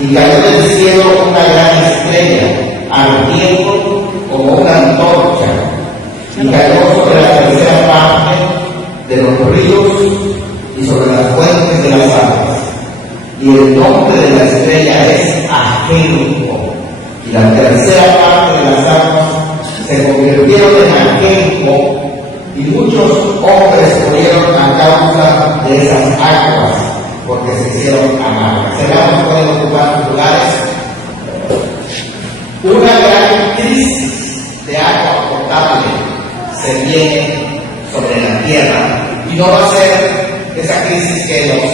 Y cayó del cielo una gran estrella, ardiendo como una antorcha, y cayó sobre la tercera parte de los ríos y sobre las fuentes de las aguas. Y el nombre de la estrella es Ajenjo. Y la tercera parte de las aguas se convirtieron en Ajenjo, y muchos hombres murieron a causa de esas aguas, porque se hicieron amargas. Hermanos, pueden ocupar sus lugares. Una gran crisis de agua potable se viene sobre la tierra, y no va a ser esa crisis que los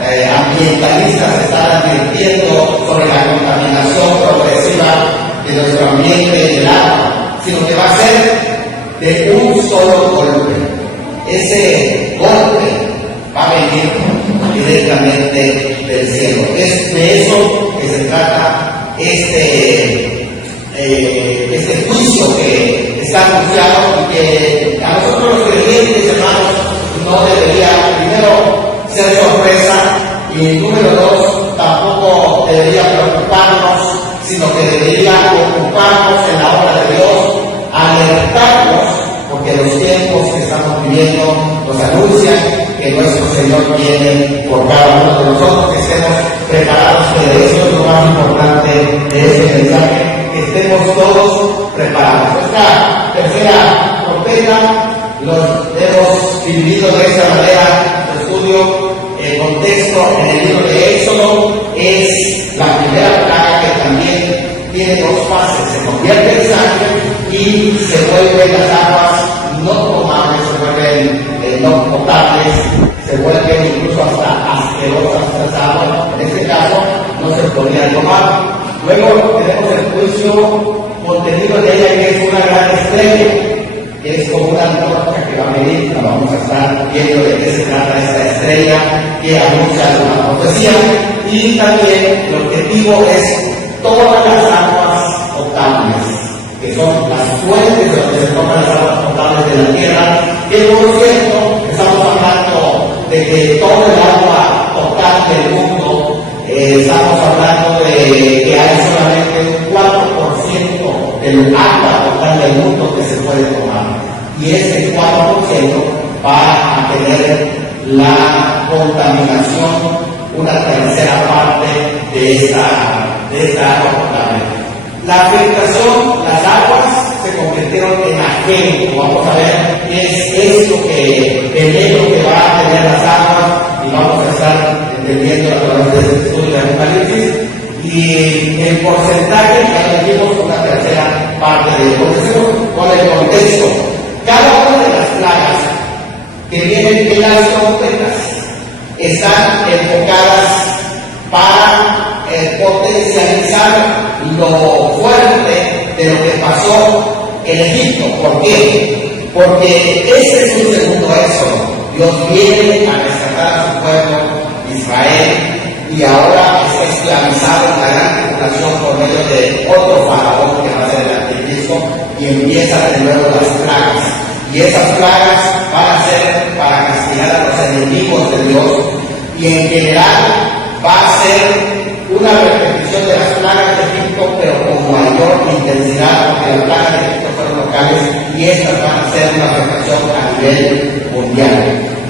ambientalistas están advirtiendo sobre la contaminación progresiva de nuestro ambiente y del agua, sino que va a ser de un solo golpe. Ese golpe va a venir directamente del cielo. Es de eso que se trata este juicio que está anunciado, y que a nosotros los creyentes, hermanos, no debería, primero, ser sorpresa, y número dos, tampoco debería preocuparnos, sino que debería ocuparnos en la obra de Dios, alertarnos, porque los tiempos que estamos viviendo nos anuncian que nuestro Señor viene por cada uno de nosotros, que estemos preparados, que eso es lo más importante de este mensaje, que estemos todos preparados. Esta tercera trompeta los hemos dividido de esta manera, el estudio, el contexto en el libro de Éxodo es la primera plaga, que también tiene dos fases: se convierte en sangre y se vuelven las aguas no tomables, se vuelven no potables, se vuelven incluso hasta asquerosas las aguas. En este caso no se podían tomar. Luego tenemos el juicio contenido en ella, que es una gran estrella, que es como una antorcha que va a venir. La vamos a estar viendo de qué se trata esta estrella que anuncia una profecía. Y también el objetivo es todas las aguas potables, que son las fuentes donde se toman las aguas potables de la tierra, que por cierto estamos hablando de que todo el agua potable del mundo, estamos hablando de que hay solamente un 4% del agua potable del mundo que se puede tomar, y ese 4% va a tener la contaminación, una tercera parte de esta agua potable. La afectación, las aguas se convirtieron en ajenjo. Vamos a ver qué es esto, que veneno que va a tener las aguas, y vamos a estar entendiendo a través de este estudio de Apocalipsis. Y el porcentaje, ya dijimos, una tercera parte de eso. Con el contexto, cada una de las plagas que vienen en las trompetas están enfocadas para potencializar lo fuerte de lo que pasó en Egipto. ¿Por qué? Porque ese es un segundo éxodo. Dios viene a rescatar a su pueblo Israel, y ahora está esclavizado en la gran tribulación por medio de otro faraón que va a ser el anticristo, y empiezan de nuevo las plagas. Y esas plagas van a ser para castigar a los enemigos de Dios, y en general va a ser una repetición de las plagas de Egipto, pero con mayor intensidad, porque las plagas de Egipto fueron locales, y estas van a ser una repetición a nivel mundial.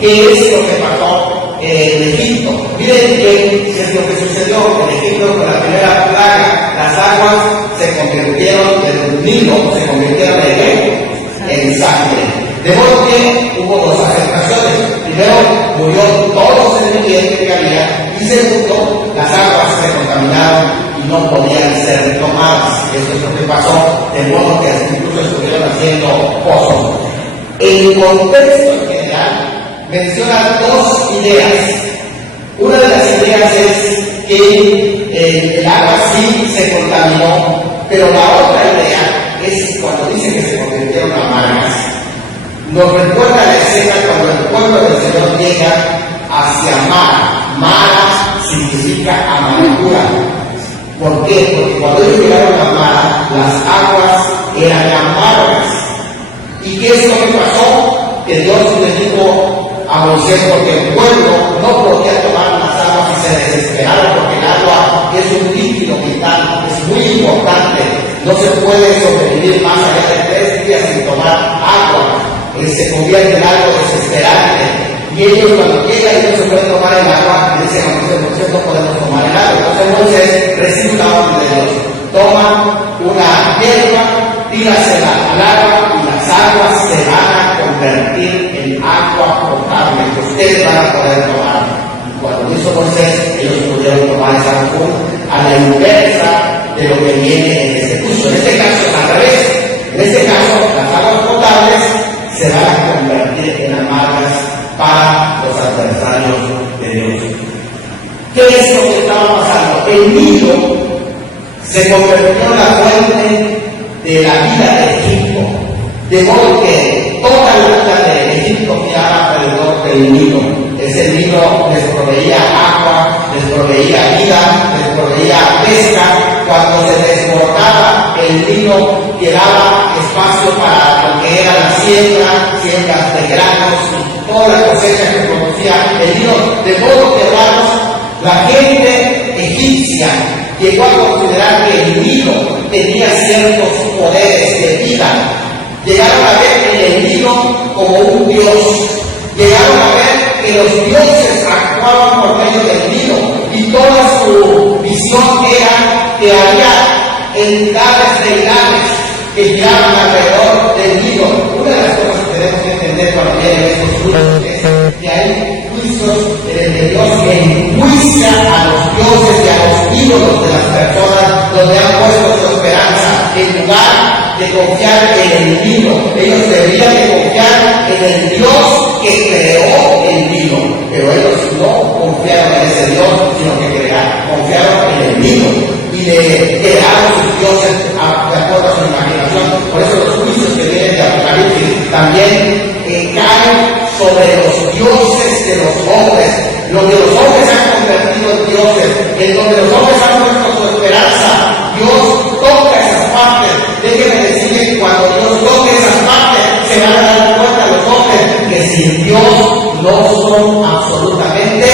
¿Qué es lo que pasó en Egipto? Miren qué es lo que sucedió en Egipto con la primera plaga. Las aguas se convirtieron del Nilo, se convirtieron en sangre. De modo que hubo dos afectaciones. Primero, murió todos el viviente que había, y segundo, las aguas se contaminaron y no podían ser tomadas. Eso es lo que pasó, de modo que incluso estuvieron haciendo pozos. El contexto en general menciona dos ideas. Una de las ideas es que el agua sí se contaminó, pero la otra idea es cuando dice que se convirtieron amargas. Nos recuerda la escena cuando el pueblo del Señor llega hacia Mara. Mara significa amargura. ¿Por qué? Porque cuando ellos llegaron a Mara, las aguas eran amargas. ¿Y qué es lo que pasó? Que Dios les dijo a Moisés, porque el pueblo no podía tomar las aguas, y se desesperaron, porque el agua es se puede sobrevivir más allá de 3 días sin tomar agua. Se convierte en algo desesperante. Y ellos cuando llegan y no se pueden tomar el agua, dicen a Moisés, no podemos tomar el agua. Entonces Moisés recibe una orden de Dios. Toma una hierba, tírasela al agua y las aguas se van a convertir en agua potable que ustedes van a poder tomar. Y cuando lo hizo Moisés, ellos pudieron tomar esa agua a la inversa de lo que viene en este curso. En este caso es al revés. En este caso, las aguas potables se van a convertir en amargas para los adversarios de Dios. ¿Qué es lo que estaba pasando? El Nilo se convirtió en la fuente de la vida de Egipto, de modo que toda la vida de Egipto giraba alrededor del Nilo. Ese Nilo les proveía agua, les proveía vida, les proveía pesca. Cuando se desbordaba el Nilo, quedaba espacio para lo que era la siembras de granos, toda la cosecha que producía el Nilo. De modo que, hermanos, la gente egipcia llegó a considerar que el Nilo tenía ciertos poderes de vida. Llegaron a ver en el Nilo como un dios. Llegaron a ver que los dioses actuaban por medio del Nilo y toda su visión era que había entidades deidades que giraban alrededor del Nilo. Una de las cosas que tenemos que entender cuando vienen estos juicios es que hay juicios de Dios que enjuicia a los dioses y a los ídolos de las personas donde han puesto su esperanza en lugar de confiar en el Nilo. Ellos deberían de confiar en el Dios que creó el Nilo, pero ellos no confiaron en ese Dios, sino que confiaron en el Nilo y le crearon sus dioses de acuerdo a su imaginación. Por eso los juicios que vienen de Apocalipsis también caen sobre los dioses de los hombres, donde los hombres han convertido en dioses, en donde los hombres han puesto su esperanza. Dios toca esas partes. Déjenme decirles que cuando Dios toque esas partes, se van a dar cuenta los hombres que sin Dios no son absolutamente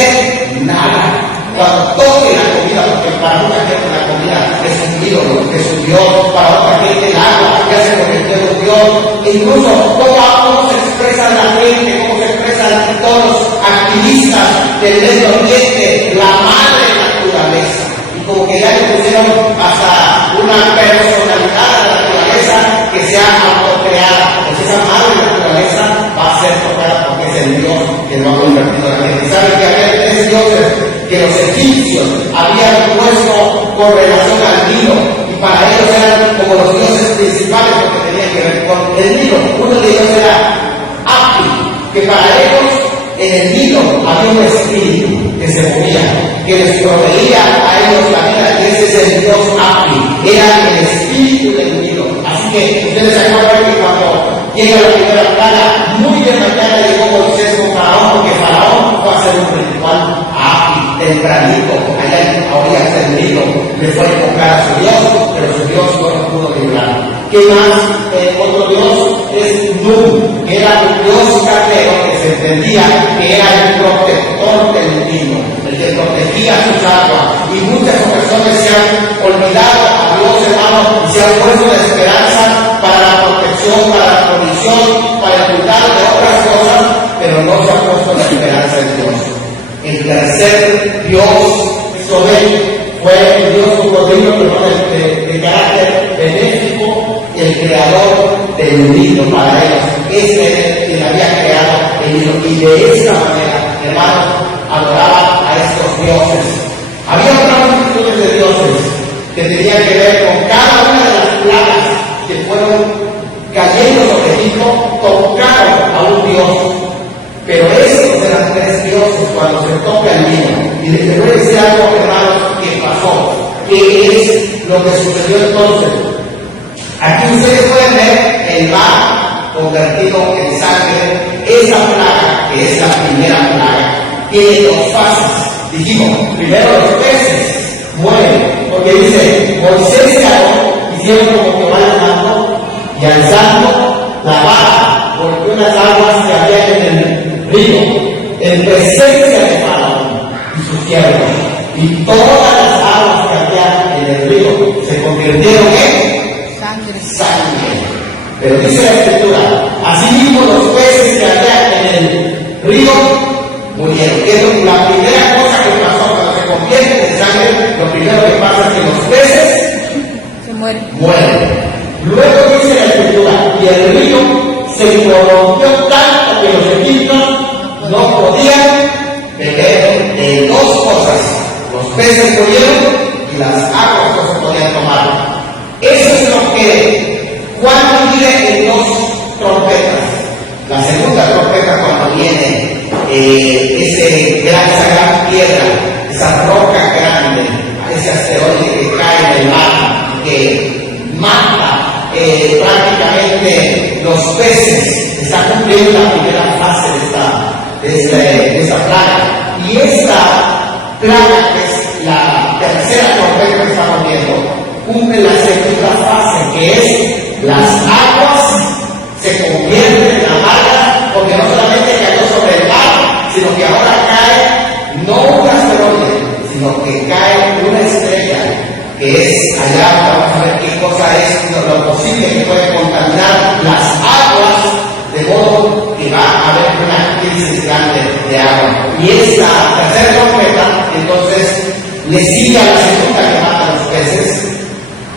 nada. Cuando toque la comida, porque para mucha gente la comida es un ídolo, es un Dios, para otra gente el agua ya se convirtió en un Dios. Incluso cómo se expresa la gente, cómo se expresan todos los activistas del medio ambiente, la madre naturaleza. Y como que ya le pusieron hasta una personalidad a la naturaleza que sea autocreada. Pues esa madre naturaleza va a ser tocada porque es el Dios que no ha convertido a la gente. ¿Saben que había 3 dioses que los egipcios habían puesto con relación al Nilo? Y para ellos eran como los dioses principales porque tenían que ver con el Nilo. Uno de ellos era Api, que para ellos en el Nilo había un espíritu que se movía, que les proveía a ellos la vida, y ese es el dios Api, era el espíritu del Nilo. Así que ustedes se acuerdan que cuando llega la primera plaga, muy de mañana llegó Moisés con Faraón, porque Faraón fue a hacer un ritual a Api, tempranito, allá en orillas del Nilo, le fue a invocar a su Dios, pero su Dios no lo pudo librar. ¿Qué más? Otro Dios es Nun, que era un Dios carnero que se entendía que era el protector del Nilo, el que protegía sus aguas. Y muchas personas se han olvidado a Dios, hermano, y se han puesto la esperanza para la protección, para la provisión, para el cuidado de otras cosas, pero no se ha puesto la esperanza en Dios. El tercer Dios, Sobel, fue el Dios cocodrilo, pero de carácter benéfico, el creador del Nilo para ellos. Ese es quien había creado el Nilo. Y de esta manera, hermano, adoraban a estos dioses. Había otras multitudes de dioses que tenían que ver con cada una de las plagas que fueron cayendo sobre Egipto, tocaron a un dios. Pero estos eran 3 dioses cuando se toca el Nilo. Y les voy a decir algo, hermanos, que pasó. ¿Qué es lo que sucedió entonces? Aquí ustedes pueden ver el mar convertido en sangre. Esa plaga, que es la primera plaga, tiene 2 fases. Dijimos, primero los peces mueren, porque dice, Moisés y Aarón hicieron como que van andando y alzando la vara, golpeó unas aguas que había en el río, en presencia de Faraón y sus siervos. Y todas las aguas que había en el río se convirtieron en sangre. Pero dice la Escritura, asimismo los peces que había en el río murieron. La primera cosa que pasó cuando se convierte en sangre, lo primero que pasa es que los peces se mueren. Luego dice la Escritura, y el río se corrompió tanto que los egipcios no podían beber de dos cosas. Los peces murieron y las aguas no se podían tomar. Eso es lo que Juan divide en dos trompetas. La segunda trompeta, cuando viene esa gran piedra, esa roca grande, ese asteroide que cae en el mar, que mata prácticamente los peces, está cumpliendo la primera fase de esta plaga. Y esta plaga, que es la tercera trompeta que estamos viendo, cumple la segunda fase, que es las aguas se convierten en amargas, porque no solamente cayó sobre el mar, sino que ahora cae no un asteroide, sino que cae una estrella, que es allá, vamos a ver qué cosa es lo posible que puede contaminar las aguas, de modo que va a haber una crisis grande de agua. Y esta tercera trompeta, entonces, le sigue a la segunda que mata a los peces,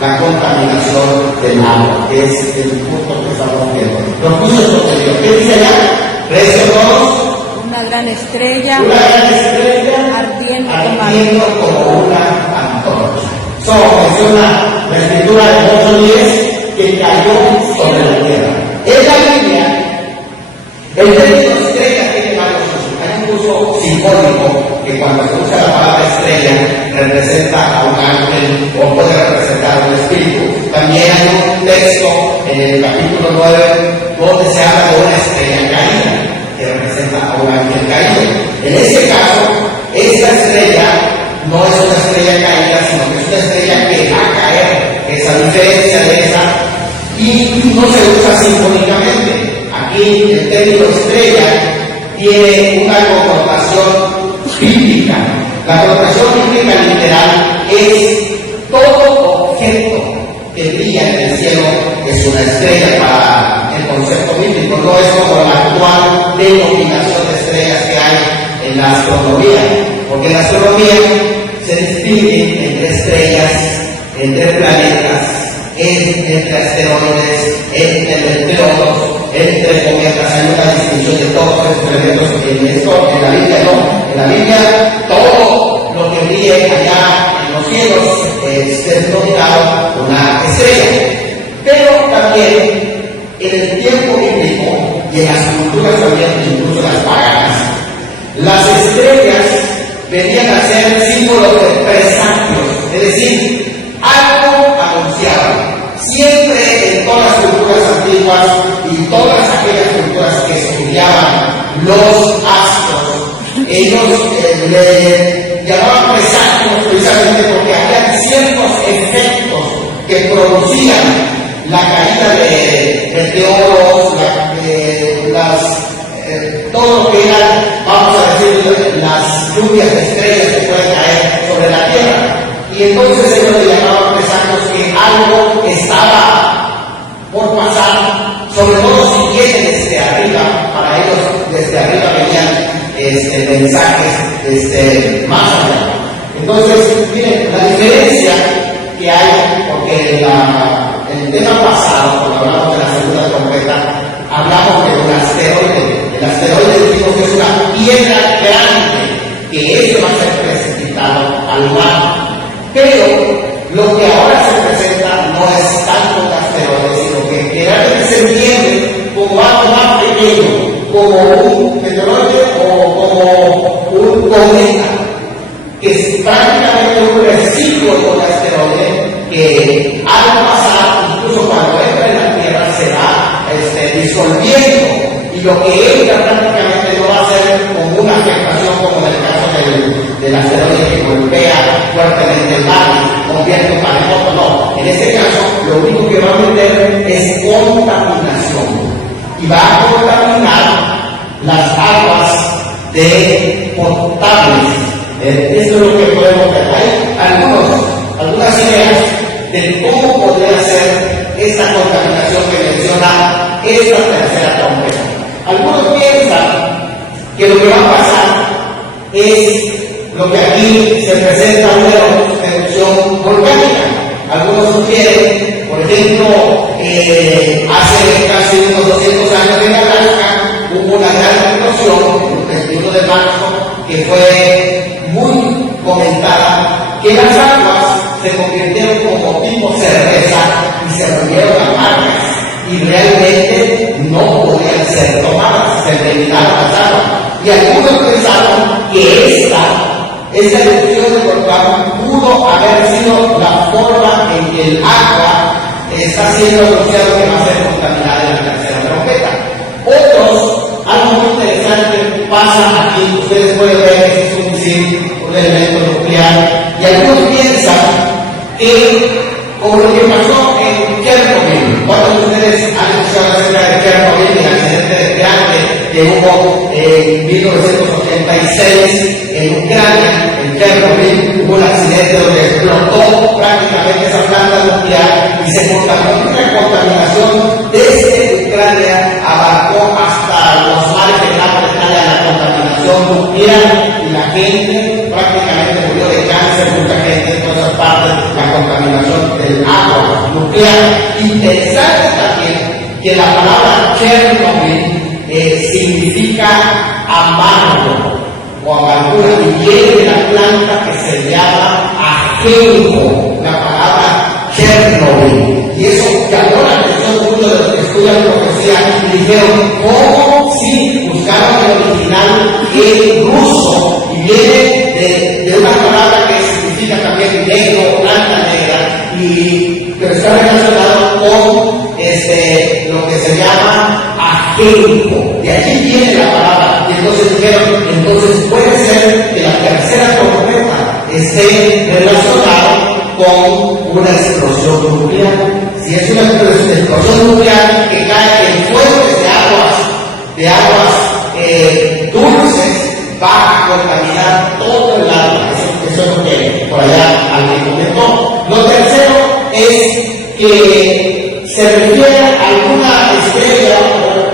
la contaminación del agua, que es el punto que estamos viendo. Los juicios posteriores. ¿Qué dice allá? Recio todos. Una gran estrella ardiendo como una antorcha. Solo menciona la Escritura de 8:10 que cayó sobre la tierra. En la Biblia, el término estrella tiene varios usos. Hay un uso simbólico que cuando se usa la palabra estrella representa a un ángel o puede representar a un espíritu. También hay un texto en el capítulo 9 donde se habla de una estrella caída que representa a un ángel caído. En este caso, esta estrella no es una estrella caída, sino que es una estrella que va a caer. Esa diferencia de esa, y no se usa simbólicamente. Aquí el término estrella tiene una connotación bíblica. La connotación bíblica literal es todo objeto que brilla en el cielo es una estrella para el concepto bíblico. No es como la actual denominación de estrellas que hay en la astronomía, porque en la astronomía se distingue entre estrellas, entre planetas, entre asteroides, entre meteoros, entre cometas. Hay una distinción de todos estos elementos en la Biblia no. En la Biblia todo lo que brille allá en los cielos es denominado una estrella. Pero también en el tiempo bíblico y en las culturas también, incluso las paganas, las estrellas venían a ser símbolos de presagios, es decir, algo anunciado. Siempre en todas las culturas antiguas y todas aquellas culturas que estudiaban los astros, ellos le llamaban presagios precisamente porque había ciertos efectos que producían la caída de meteoros, todo lo que eran, vamos a decir, las lluvias de estrellas que pueden caer sobre la tierra. Y entonces ellos le llamaban presagios que algo estaba por pasar, sobre todo si viene desde arriba. Para ellos desde arriba venían mensajes más allá. Entonces, miren, la diferencia que hay, porque en el tema pasado, cuando hablamos de la segunda trompeta, hablamos de un asteroide. El asteroide dijimos que es una piedra grande, que eso va a ser precipitado al mar. Pero lo que ahora se presenta no es tanto un asteroide, sino que generalmente se entiende como algo más pequeño, como un meteoroide o como un cometa, que es prácticamente un reciclo de un asteroide que al pasar, incluso cuando entra en la Tierra, se va disolviendo, y lo que entra prácticamente no va a ser como una afectación como en el caso del asteroide que golpea fuertemente el mar y convierte un maremoto. No, en este caso lo único que va a meter es contaminación y va a contaminar las aguas de potables. Esto es lo que podemos ver. Hay algunas ideas de cómo podría ser ejemplo, hace casi unos 200 años en Alaska hubo una gran explosión, el 21 de marzo, que fue muy comentada, que las aguas se convirtieron como tipo cerveza y se volvieron amargas y realmente no podían ser tomadas, se eliminaron las aguas. Y algunos pensaron que esta erupción de volcán pudo haber sido la forma en que el agua está siendo anunciado que va a ser contaminada en la tercera trompeta. Otros, algo muy interesante pasa aquí, ustedes pueden ver que es un misil, un elemento nuclear, y algunos piensan que, como lo que pasó en Chernobyl, ¿cuántos de ustedes han escuchado acerca de Chernobyl, el accidente grande que hubo en 1986 en Ucrania? En Chernobyl hubo un accidente donde explotó prácticamente esa planta nuclear y se contaminó. Una contaminación desde Ucrania abarcó hasta los mares de Gran Bretaña, la contaminación nuclear, y la gente prácticamente murió de cáncer, mucha gente en todas partes, la contaminación del agua nuclear. Interesante también que la palabra Chernobyl significa amargo o amargura, y viene de la planta que se llama ajenjo, la palabra Chernobyl. Y eso llamó la atención de muchos de los que estudian profecía y dijeron, ¿cómo si buscaron el original en ruso? Y viene de una palabra que significa también negro, planta negra, pero está relacionado con lo que se llama ajenjo. De allí viene la palabra. Y entonces dijeron, entonces puede ser que la tercera trompeta esté relacionada con una explosión nuclear. Si es una explosión nuclear que cae en fuentes de aguas dulces, va a contaminar todo el agua. Eso es lo que por allá alguien comentó. Lo tercero es que se refiere a alguna estrella,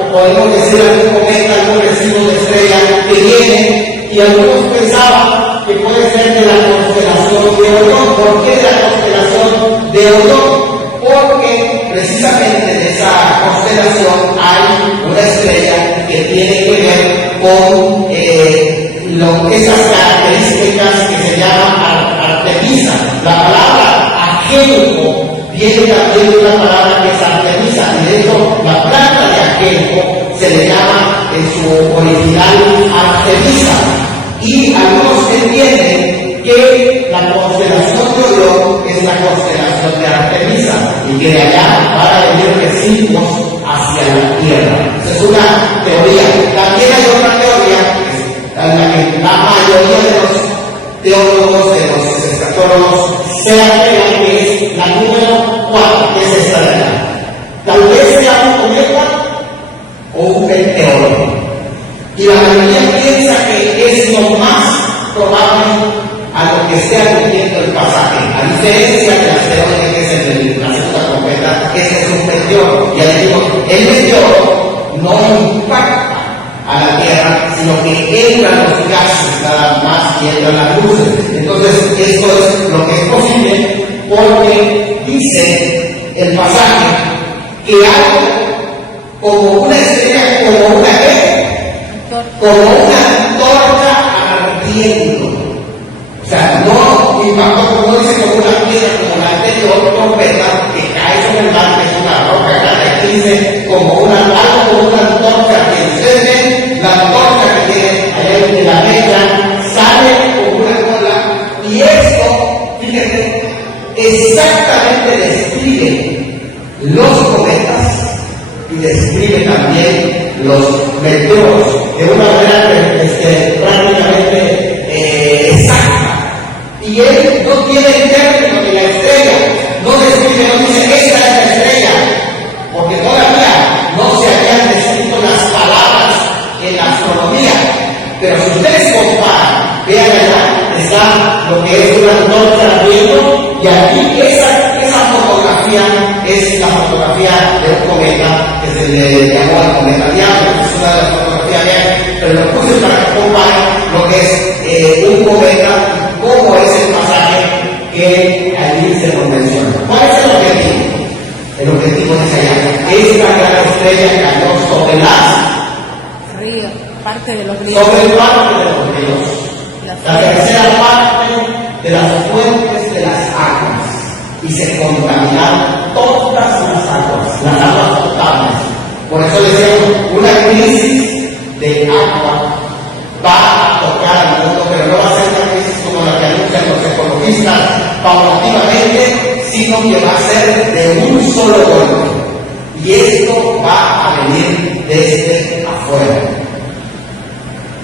o podemos decir algún cometa, algún residuo de estrella que viene, y algunos pensaban que puede ser de la constelación de Orión. ¿Por qué de la constelación de Orión? Porque precisamente en esa constelación hay una estrella que tiene que ver con esas características que se llaman Artemisa. La palabra ajenjo viene también de una palabra que es Artemisa, y de hecho la planta de ajenjo se le llama en su original Artemisa. Y algunos entienden que la constelación de Orión es la constelación de Artemisa y que de allá van a venir residuos hacia la Tierra. Esa es una teoría. También hay otra teoría en la que la mayoría de los teólogos, de los escatólogos, se apegan, que es la número 4, que es esta de acá. Tal vez sea un cometa o un meteoro. Y la mayoría piensa que es lo más probable a lo que esté aludiendo el pasaje. A diferencia del asteroide, que es el de la segunda trompeta, ese es un meteoro. Ya les digo, el meteoro no impacta a la Tierra, sino que entran los gases nada más y entran las luces. Entonces, esto es lo que es posible, porque dice el pasaje que algo como una estrella, como una antorcha ardiendo. O sea, no impactó, como dice, como una piedra, como la anterior trompeta que cae sobre el mar, que es una roca grande. Aquí dice algo como una antorcha, que ustedes ven la antorcha que tiene allá en la mesa, sale como una cola, y esto, fíjense, exactamente describe los cometas y describe también los meteoros de una manera prácticamente exacta. Y él no tiene el término de la estrella, no describe, no dice esta es la estrella, porque todavía no se habían descrito las palabras en la astronomía. Pero si ustedes comparan, vean allá, está lo que es una antorcha ardiendo, y aquí esa fotografía es la fotografía de un cometa que se le llamó el cometa Diablo. Es una de las fotografías bien, pero lo puse para que comparen lo que es un cometa y cómo es el pasaje que allí se nos menciona. ¿Cuál es el objetivo? El objetivo es allá. Esta gran estrella cayó sobre las ríos, parte de los ríos. sobre parte de los ríos. La tercera parte de las fuentes de las aguas. Y se contaminaron todas las aguas potables. Por eso decíamos, una crisis de agua va a tocar al mundo, pero no va a ser una crisis como la que anuncian los ecologistas paulatinamente, sino que va a ser de un solo golpe. Y esto va a venir desde afuera.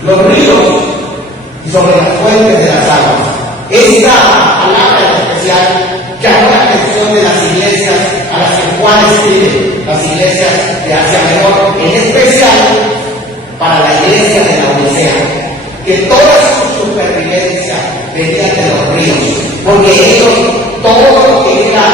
Los ríos y sobre las fuentes de las aguas. Esta palabra en especial llamó la atención de las iglesias a las cuales viven las iglesias de Asia Menor, en especial para la iglesia de la Odisea, que toda su supervivencia venía de los ríos, porque ellos, todo lo que era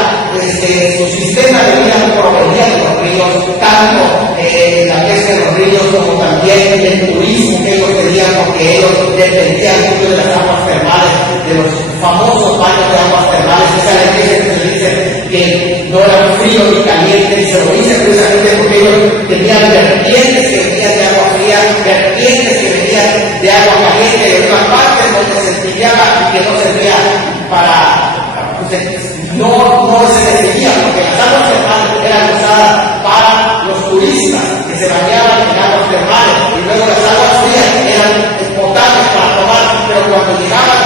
su sistema de vida provenía de los ríos, tanto la pesca de los ríos como también el turismo que ellos tenían, porque ellos dependían mucho de las aguas termales, de los famosos baños de aguas termales. Esa iglesia que se dice que no era frío ni caliente, y se lo dice precisamente porque ellos tenían vertientes que venían de agua fría, vertientes que venían de agua caliente, de una parte donde se tiraba y que no servía para no se decidía, porque las aguas termales eran usadas para los turistas que se bañaban en aguas termales, y luego las aguas frías eran potables para tomar, pero cuando llegaban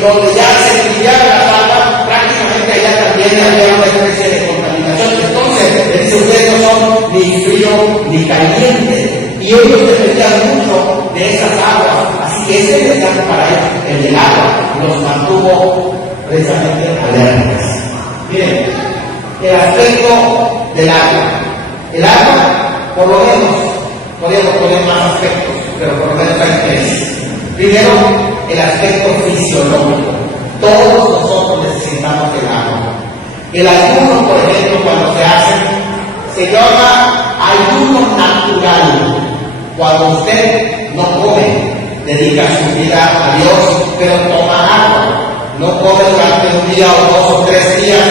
donde ya se limpiaban las aguas, prácticamente allá también había una especie de contaminación. Entonces, dice, ustedes no son ni frío ni caliente, y ellos dependían mucho de esas aguas, así que ese mensaje para ellos, el del agua, los mantuvo precisamente alertas. Miren, el aspecto del agua. El agua, por lo menos, podríamos poner más aspectos, pero por lo menos hay tres. Primero, el aspecto fisiológico. Todos nosotros necesitamos el agua. El ayuno, por ejemplo, cuando se hace, se llama ayuno natural. Cuando usted no come, dedica su vida a Dios, pero toma agua. No come durante un día o 2 o 3 días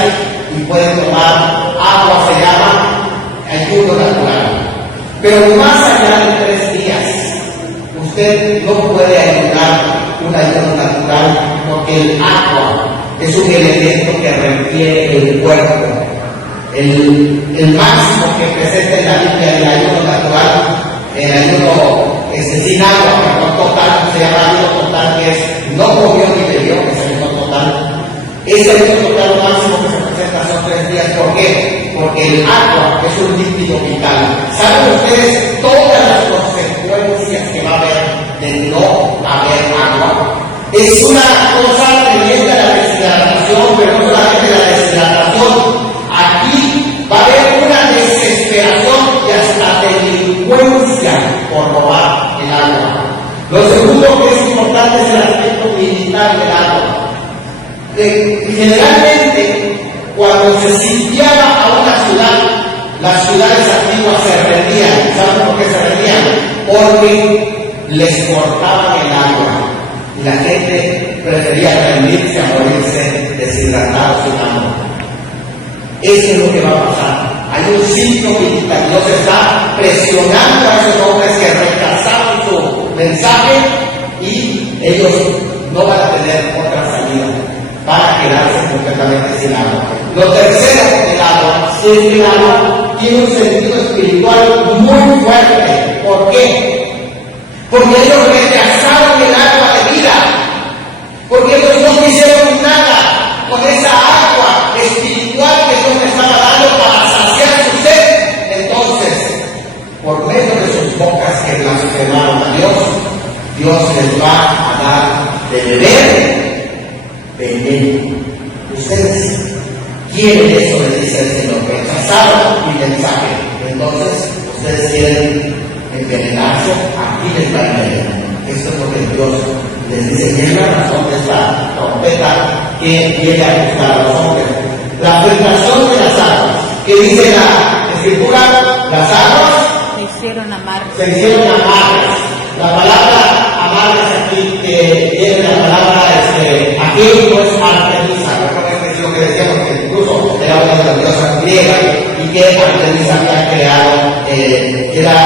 y puede tomar agua, se llama ayuno natural. Pero más allá de 3 días, usted no puede ayunar un ayuno natural, porque el agua es un elemento que requiere el cuerpo. El máximo que presenta en la Biblia el ayuno natural, el ayuno sin agua, pero no total, se llama ayuno total, que es no comió ni bebió, que es el ayuno total. Ese ayuno total máximo que se presenta son 3 días. ¿Por qué? Porque el agua es un líquido vital. ¿Saben ustedes todas las consecuencias que va a haber de no haber agua? Es una cosa tremenda la deshidratación, pero no solamente la deshidratación. Aquí va a haber una desesperación y hasta delincuencia por robar el agua. Lo segundo que es importante es el aspecto militar del agua. Generalmente, cuando se sitiaba a una ciudad, las ciudades antiguas se rendían. ¿Saben por qué se rendían? Porque les cortaban el agua. Y la gente prefería rendirse a morirse deshidratados sin agua. Eso es lo que va a pasar. Hay un ciclo militar. Dios está presionando a esos hombres que rechazaron su mensaje y ellos no van a tener otra salida. Van a quedarse completamente sin agua. Lo tercero del agua es que el agua tiene un sentido espiritual muy fuerte. ¿Por qué? Porque ellos rechazaron el agua de vida. Porque ellos no quisieron nada con esa agua espiritual que Dios les estaba dando para saciar su sed. Entonces, por medio de sus bocas que blasfemaron a Dios, Dios les va a dar de beber veneno. Ustedes quieren eso, les dice el Señor, rechazaron mi mensaje. Entonces, ustedes quieren envenenarse, aquí les va el veneno. Esto es lo que Dios les dice, y es la razón de esta trompeta que viene a buscar a los hombres. La filtración de las aguas, que dice la Escritura, las aguas se hicieron amargas. La palabra amargas aquí, que viene la palabra aquí no es artemisa, es lo que decíamos, que incluso era una de las diosas griegas y que Artemis había creado, que era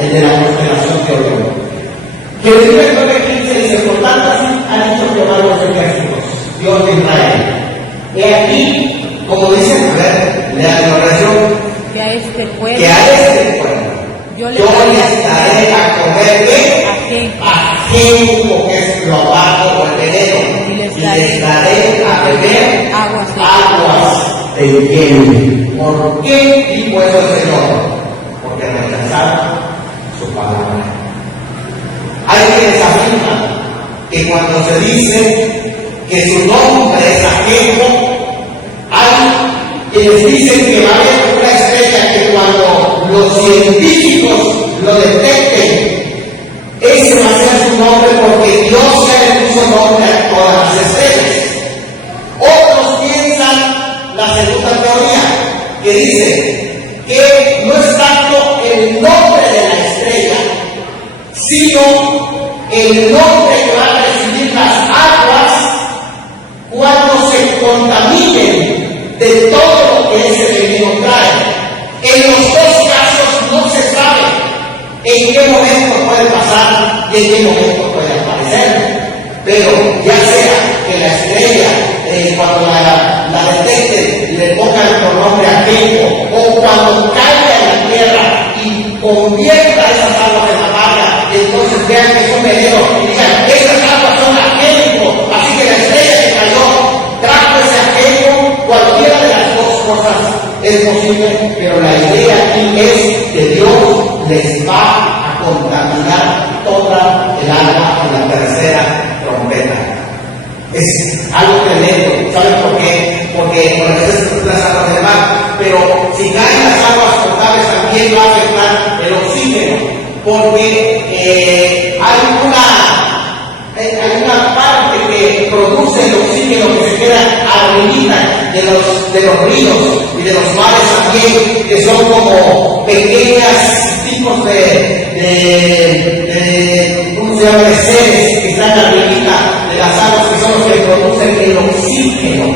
el de la constelación de Orión. Jeremías 9:15 dice: por tanto así ha dicho Jehová de los ejércitos, Dios de Israel. He aquí, como dice, a ver, lea la oración, que a este pueblo, que a este pueblo yo les daré a comer ¿qué? Ajenjo, que es lo abajo o el veneno, y les daré a beber aguas de hiel. ¿Por qué dijo eso el Señor? Porque rechazaron su palabra. Hay quienes afirman que cuando se dice que su nombre es ajenjo, hay quienes dicen que va a haber una estrella que cuando los científicos lo detecten, ese va a ser su nombre porque Dios ya le puso nombre a todas las estrellas. Otros piensan la segunda teoría, que dice que no es tanto el nombre de la estrella, sino el nombre que van a recibir las aguas cuando se contaminen de todo lo que ese veneno trae. En los dos casos no se sabe en qué momento puede pasar y en qué momento puede aparecer. Pero ya sea que la estrella, cuando la detecten, le pongan por nombre ajenjo, o cuando caiga en la tierra y convierta esas aguas en amarga, entonces vean que es un veneno y digan: esas aguas son ajenjo, así que la estrella que cayó trajo ese ajenjo. Cualquiera de las dos cosas es posible, pero la idea aquí es que Dios les va a contaminar toda el agua en la tercera trompeta. Es algo tremendo. ¿Saben por qué? Porque a veces las aguas del mar, pero si caen las aguas potables también va a afectar el oxígeno, porque hay una parte que produce el oxígeno que se queda arribita de los ríos y de los mares también, que son como pequeñas tipos ¿cómo se llama? De seres que están arribita de las aguas, que son los que producen el oxígeno.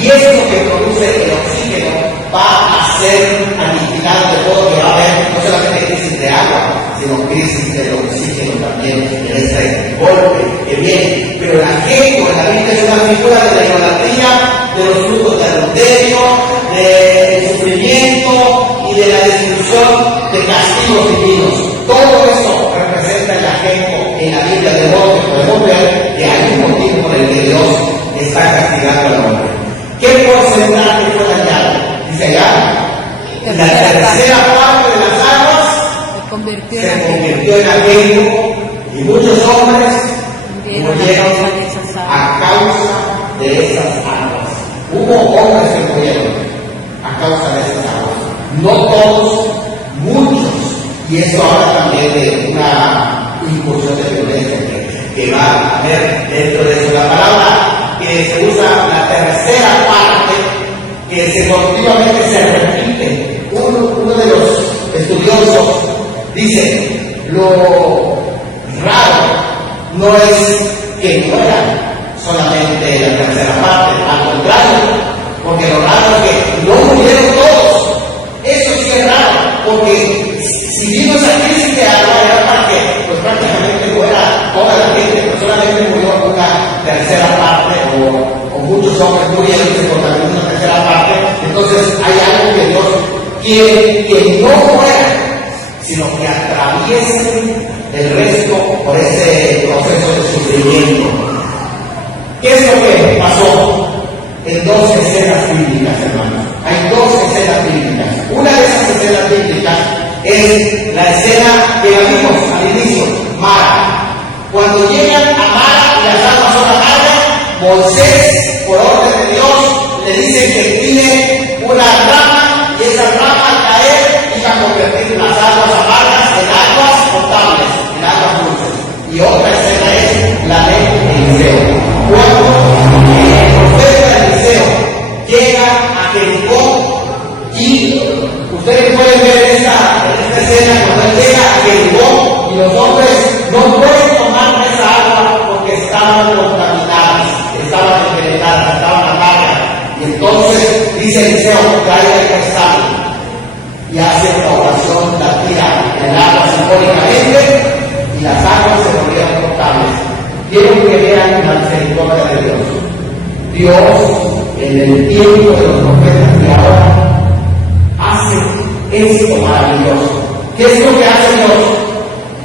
Y eso que produce el oxígeno va a ser aniquilado de todo, que va a haber no solamente crisis de agua, sino crisis del oxígeno también en este golpe que viene. Pero el ajenjo en la Biblia es una figura de la idolatría, de los frutos del adulterio, del sufrimiento y de la destrucción de castigos divinos. Todo eso representa el ajenjo en la Biblia, de modo que podemos ver que hay un motivo por el que Dios está castigando al hombre. ¿Qué porcentaje fue dañado? Dice allá, la tercera parte de las aguas se convirtió en ajenjo y muchos hombres murieron a causa de esas aguas. Hubo hombres que murieron a causa de esas aguas. No todos, muchos. Y eso habla también de una incursión de violencia que va a haber dentro de eso. La palabra que se usa, la tercera parte, que continuamente se repite. Uno de los estudiosos dice: lo raro no es que muera solamente la tercera parte, al contrario, porque lo raro es que no murieron todos. Eso sí es raro, porque si vino esa crisis de agua era para que pues prácticamente muera toda la gente, pero solamente murió una tercera parte, o muchos hombres murieron y se contaminó una tercera parte. Entonces hay algo que Dios quiere que no muera, sino que atraviesen el resto por ese proceso de sufrimiento. ¿Qué es lo que pasó? En dos escenas bíblicas, hermanos. Hay dos escenas bíblicas. Una de esas escenas bíblicas es la escena que la vimos al inicio, Mara. Cuando llegan a Mara y las aguas son amargas, Moisés, por orden de Dios, le dice que tire una rama, y esa rama al caer iba a convertir las aguas amargas en aguas potables, en aguas dulces. Y otra escena es la de Eliseo. Cuando el profeta Eliseo llega a Jericó, y ustedes pueden ver esta escena cuando él llega a Jericó y los hombres no pueden tomar esa agua porque estaban contaminadas, estaban envenenadas, estaban amargas. Y entonces Dice Eliseo, trae el cristal y hace una oración, la tira en el agua simbólicamente y las aguas se volvieron potables. Quiero que vean la misericordia de Dios. Dios, en el tiempo de los profetas de ahora, hace esto maravilloso. ¿Qué es lo que hace Dios?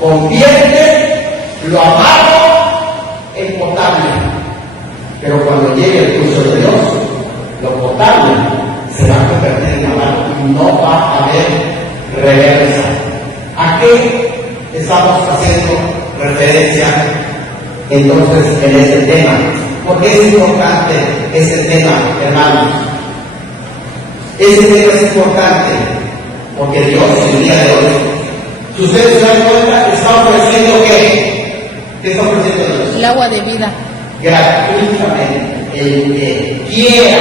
Convierte lo amargo en potable. Pero cuando llegue el juicio de Dios, lo potable se va a convertir en amargo y no va a haber reversa. ¿A qué estamos haciendo referencia entonces en este tema? ¿Por qué es importante este tema, hermanos? Este tema es importante porque Dios el día de hoy, si ustedes se dan cuenta, está ofreciendo ¿qué? ¿Qué está ofreciendo Dios? El agua de vida. Gratuitamente. El que quiera,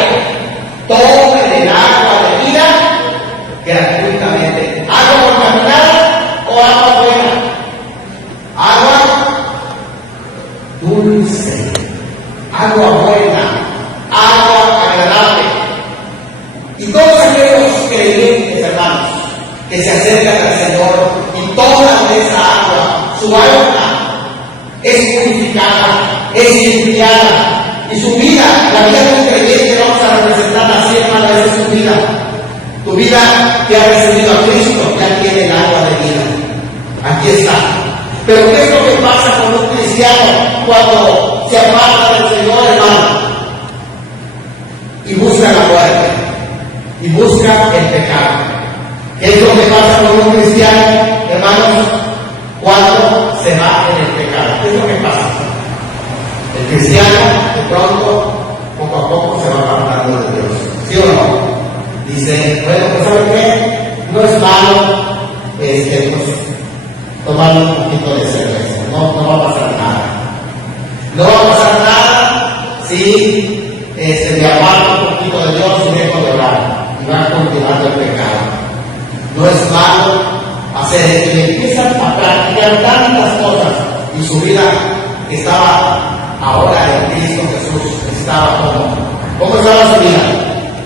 tome el agua de vida gratuitamente. ¿Agua contaminada o agua buena? Agua dulce, agua buena, agua agradable. Y todos aquellos creyentes, hermanos, que se acercan al Señor y toman de esa agua, su alma es purificada, es limpiada. Y su vida, la vida de un creyente, vamos a representarla así, hermano, esa es tu vida. Tu vida que ha recibido a Cristo ya tiene el agua de vida. Aquí está. Pero ¿qué es lo que pasa con un cristiano cuando se aparta del Señor, hermano? Y busca la muerte. Y busca el pecado. ¿Qué es lo que pasa con un cristiano, hermanos, cuando se va en el pecado? ¿Qué es lo que pasa? El cristiano, de pronto, poco a poco se va apartando de Dios. ¿Sí o no? Dice, bueno, pues ¿sabe qué? No es malo pues, tomar un poquito de cerveza. No va a pasar nada. No va a pasar nada si me aparto un poquito de Dios y dejo de orar. Y va continuando el pecado. No es malo hacer esto. Y empiezan a practicar tantas cosas. Y su vida estaba ahora en Cristo Jesús, estaba ¿cómo estaba su vida?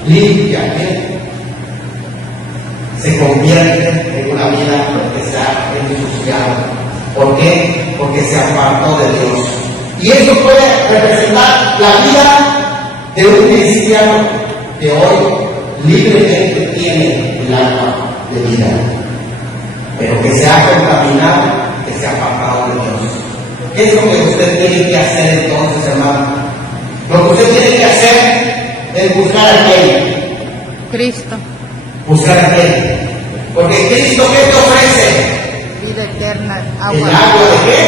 Limpia, ¿eh? Se convierte en una vida que se ha ensuciado. ¿Por qué? Porque se apartó de Dios. Y eso puede representar la vida de un cristiano que hoy libremente tiene el alma de vida, pero que se ha contaminado, que se ha apartado de Dios. ¿Qué es lo que usted tiene que hacer entonces, hermano? Lo que usted tiene que hacer es buscar a quién. Cristo. Buscar a quién. Porque Cristo, ¿qué te ofrece? Vida eterna. ¿El Agua. agua de qué?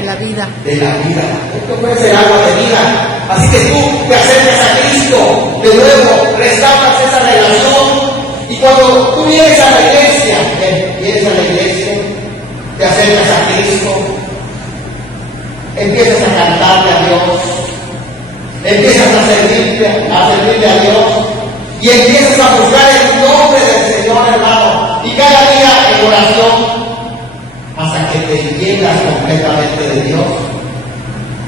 De la vida. De la vida. Él te ofrece el agua de vida. Así que tú te acercas a Cristo, de nuevo, restauras esa relación. Y cuando tú vienes a la iglesia, te acercas a Cristo, empiezas a cantarle a Dios, empiezas a servirle a Dios y empiezas a buscar el nombre del Señor, hermano, y cada día en oración hasta que te llenas completamente de Dios.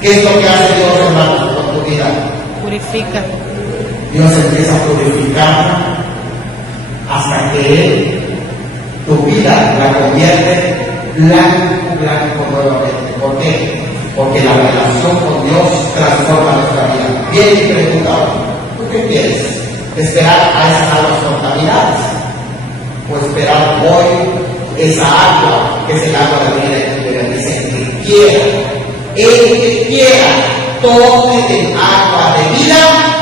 ¿Qué es lo que hace Dios, hermano, con tu vida? Purifica. Dios empieza a purificar hasta que Él, tu vida, la convierte blanco nuevamente. ¿Por qué? Porque la relación con Dios transforma nuestra vida. Bien, y pregunta, ¿tú qué quieres? ¿Esperar a esas aguas contaminadas? ¿O esperar hoy esa agua, que es el agua de la vida? Dice que quiera, el que quiera, tome el agua de vida